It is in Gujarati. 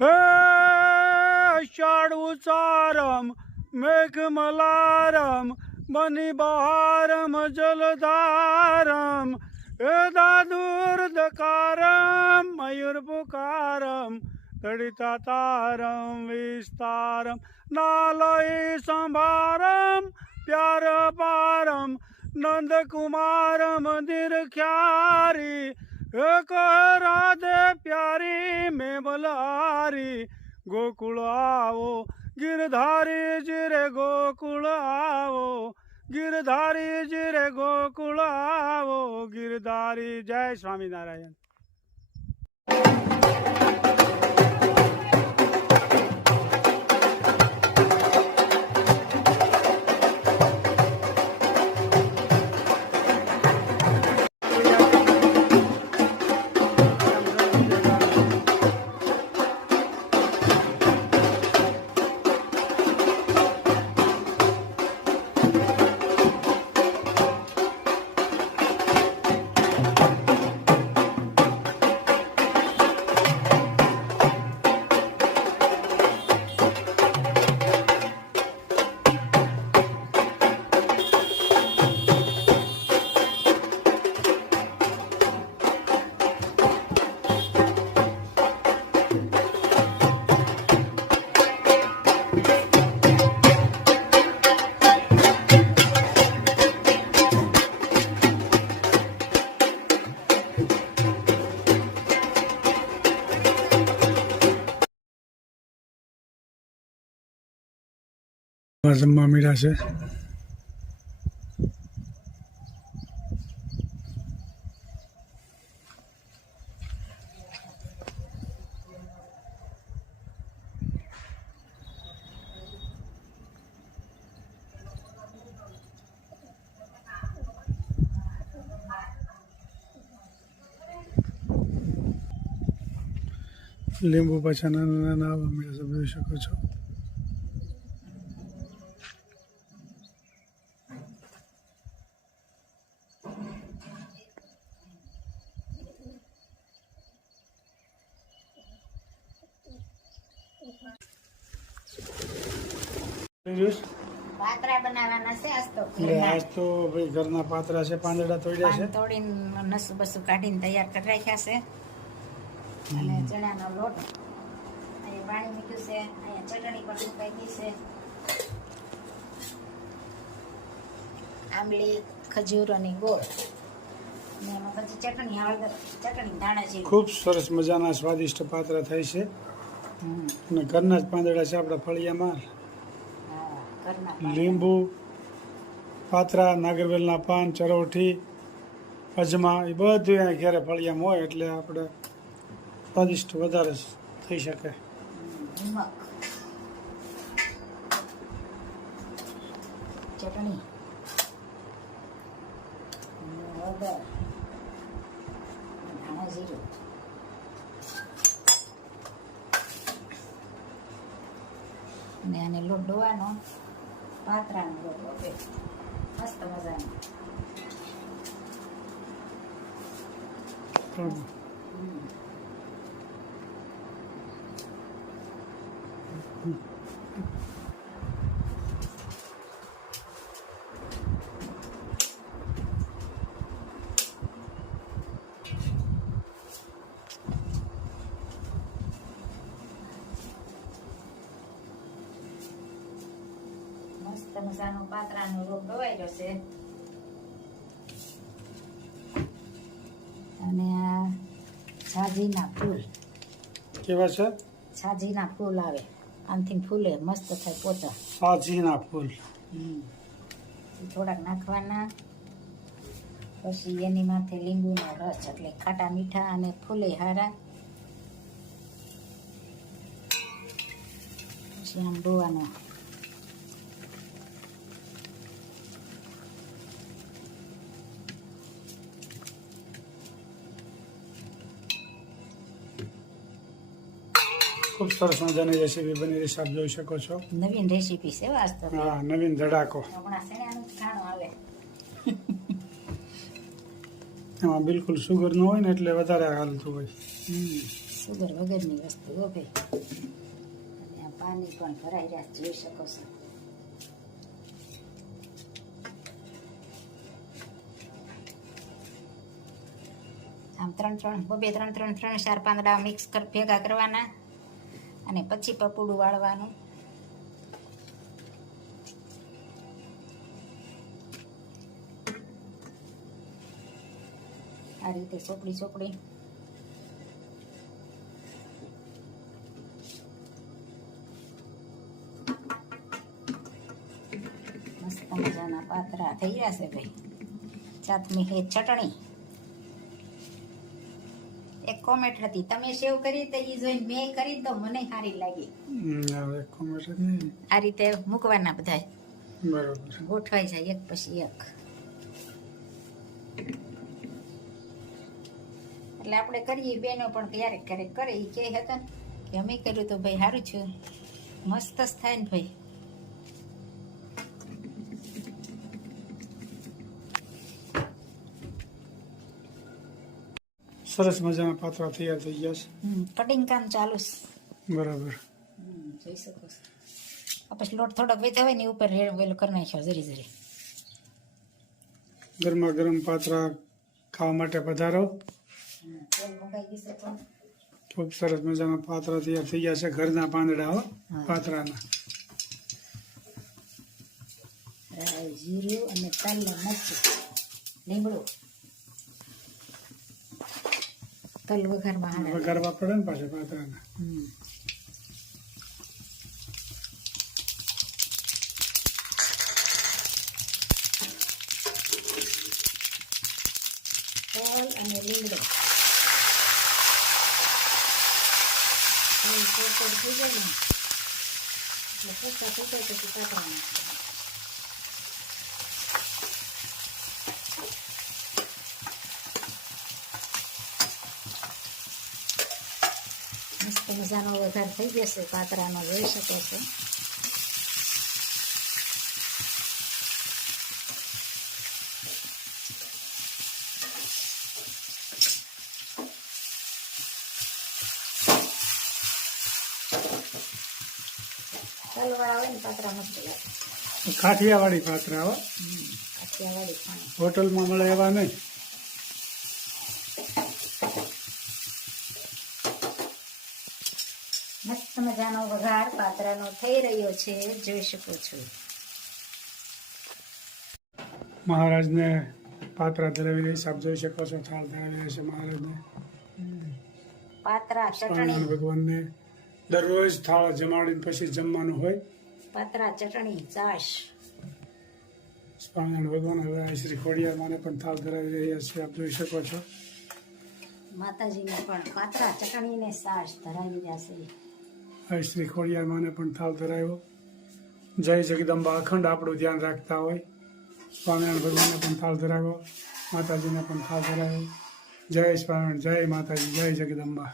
હે ઉચારમ મેઘમલારમ બની બહારમ જલધારમ, હે દાદુર દકારમ, મયુર પુકારમ તડિતા તારમ, વિસ્તારમ, નાલય સંભારમ, પ્યાર પારમ, નંદકુમારમ મંદિર ખ્યારી એક રાધે પ્યારી મેં બલારી ગોકુળ આવો, ગિરધારી જીરે ગોકુળ આવો, ગિરધારી જીરે ગોકુળ આવો, ગિરધારી જય સ્વામિનારાયણ. જમવા મળ્યા છે. લીંબુ પાછા નાના નાના આવવા મળ્યા છે જોઈ શકો છો. બીજું પાતરા બનાવવાના છે આજ તો આજ તો ભાઈ ઘરના પાત્રા છે પાંદડા તોડ્યા છે. તોડીને નસું બસું કાઢીને તૈયાર કરી રાખ્યા છે. અને ચણાનો લોટ. અહીંયા પાણી મૂક્યું છે અહીંયા ચટણી પણ સુકાઈ ગઈ છે. આંબલી ખજૂર અને ગોળ ખૂબ સરસ મજાના સ્વાદિષ્ટ પાત્ર થાય છે. અને ઘરના જ પાંદડા છે આપણા ફળિયામાં. લીંબુ પાતરા નાગરવેલના પાન ચરોઠી અજમા એ બધું અહીંયા ઘેરે ફળિયામાં હોય એટલે આપણે સ્વાદિષ્ટ વધારે થઈ શકે. ચટણી. અને આને લોટ ડોવાનો. પાતરાનો લોટ ઓકે મસ્ત મજાનો મસ્ત મજાનો પાતરાનો રોગ ગવાઈ જશે. અને આ છાજીના ફૂલ. કેવા છે? છાજીના ફૂલ આવે. આમથી ફૂલે મસ્ત થાય પોચા. સાજીના ફૂલ. થોડાક નાખવાના. પછી એની માથે લીંબુનો રસ એટલે ખાટા મીઠા અને ફૂલે હારા. પછી આમ ડોવાનો ખૂબ સરસ મજાની રેસીપી બની રહેશે આપ જોઈ શકો છો. નવીન રેસીપી છે વાસ્તવમાં. હા નવીન ધડાકો એમાં બિલકુલ સુગર ન હોય ને એટલે વધારે હાલતું હોય. સુગર વગરની વસ્તુ હો ભાઈ. પાણી પણ ભરાઈ રહ્યા જોઈ શકો છો. આમ ત્રણ ત્રણ બબે ત્રણ ત્રણ ત્રણ ચાર પાંદડા મિક્સ કર ભેગા કરવાના. અને પછી પપૂડું વાળવાનું. આ રીતે ચોપડી ચોપડી મસ્ત મજાના પાતરા થઈ ગયા છે ભાઈ. ચાતમી હે ચટણી. એક કોમેન્ટ હતી. તમે સેવ કરી તો એ જોઈને મેં કરી તો મને સારી લાગી. હવે કોમેન્ટ હતી. આ રીતે મૂકવાના બધા બરોબર ગોઠવાઈ જાય એક પછી એક. એટલે આપણે કરીએ બેનો પણ ક્યારેક ક્યારેક કરે. એ કહે હતા કે અમે કર્યું તો ભાઈ સારું છું. મસ્ત જ થાય ને ભાઈ. સરસ મજાના પાત્રા તૈયાર થઈ ગયા છે. કટિંગ કામ ચાલુ છે. બરાબર. જોઈ શકો છો. પછી લોટ થોડોક વેચો હોય ને ઉપર રેડ વેલું કરી નાખ્યો જરી જરી. ગરમા ગરમ પાત્રા ખાવા માટે પધારો. ખૂબ સરસ મજાના પાત્રા તૈયાર થઈ ગયા છે ઘરના પાંદડા હો પાત્રાના. જીરું અને તલ મરચું લીમડું તલ વઘારમાં હાડા વઘારવા પડે ને પાછા પાત્રાના. તલ અને લીમડો તલ થઈ જાય ને એટલે પછી નાખવાના. મસ્ત મજાનો વઘાર થઈ જશે પાતરાનો જોઈ શકો છો. કાઠિયાવાડી પાત્રા હોટલમાં મળે એવા નહીં. મસ્ત મજાનો વઘાર પાત્રાનો થઈ રહ્યો છે. જોઈ શકો છો. મહારાજને પાત્રા ધરાવી હિસાબ જોઈ શકો છો થાળ ધરાવી રહેશે મહારાજને. પાત્રા ચટણી. ભગવાનને દરરોજ થાળ જમાડીને પછી જમવાનું હોય. પાત્રા ચટણી ચાશ. સ્વામિનારાયણ ભગવાન હવે શ્રી ખોડિયારમાંને પણ થાળ ધરાવી રહ્યા છે. આપ જોઈ શકો છો. માતાજીને પણ પાત્રા ચટણીને સાશ સાસ ધરાવી રહ્યા છે. આ શ્રી ખોડિયારમાંને પણ થાવ ધરાવ્યો જય જગદંબા અખંડ આપણું ધ્યાન રાખતા હોય. સ્વામિનારાયણ ભગવાનને પણ થાવ ધરાવ્યો માતાજીને પણ થાવ ધરાવ્યો જય સ્વામિનારાયણ, જય માતાજી, જય જગદંબા.